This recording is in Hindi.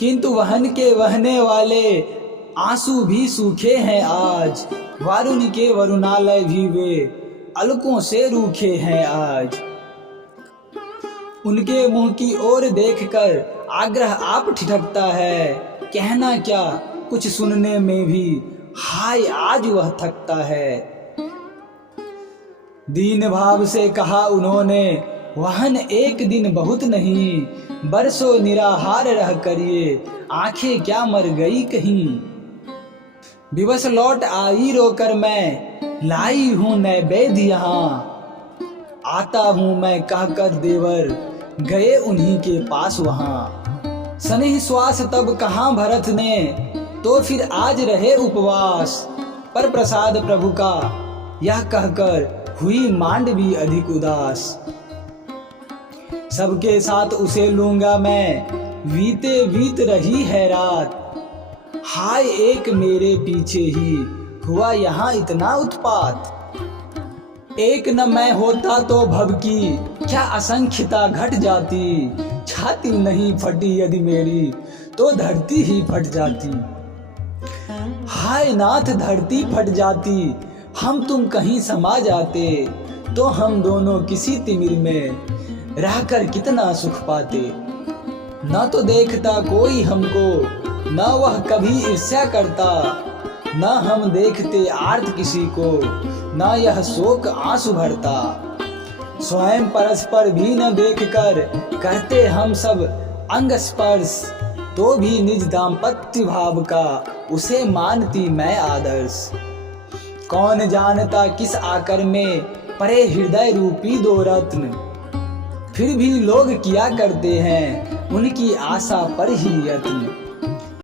किंतु वहन के वहने वाले आंसू भी सूखे हैं आज। वारुण के वरुणालय भी वे अलकों से रूखे हैं आज। उनके मुंह की ओर देखकर आग्रह आप ठिठकता है। कहना क्या कुछ सुनने में भी हाय आज वह थकता है। दीन भाव से कहा उन्होंने वहन एक दिन बहुत नहीं, बरसों निराहार रह करिए आंखें क्या मर गई कहीं। विवश लौट आई रोकर मैं लाई हूं नैवेद्य यहाँ। आता हूं मैं कहकर देवर गए उन्हीं के पास वहां। सनिह श्वास तब कहाँ भरत ने तो फिर आज रहे उपवास। पर प्रसाद प्रभु का यह कहकर हुई मांडवी अधिक उदास। सबके साथ उसे लूंगा मैं बीते बीत रही है रात। हाय एक मेरे पीछे ही हुआ यहाँ इतना उत्पात। एक न मैं होता तो भव की क्या असंख्यता घट जाती। छाती नहीं फटी यदि मेरी तो धरती ही फट जाती। हाय नाथ धरती फट जाती हम तुम कहीं समा जाते। तो हम दोनों किसी तिमिर में रहकर कितना सुख पाते। न तो देखता कोई हमको न वह कभी ईर्ष्या करता। न हम देखते आर्त किसी को न यह शोक आंसू भरता। स्वयं परस्पर भी न देखकर करते हम सब अंग स्पर्श। तो भी निज दाम्पत्य भाव का उसे मानती मैं आदर्श। कौन जानता किस आकर में परे हृदय रूपी दो रत्न। फिर भी लोग किया करते हैं उनकी आशा पर ही यत्न।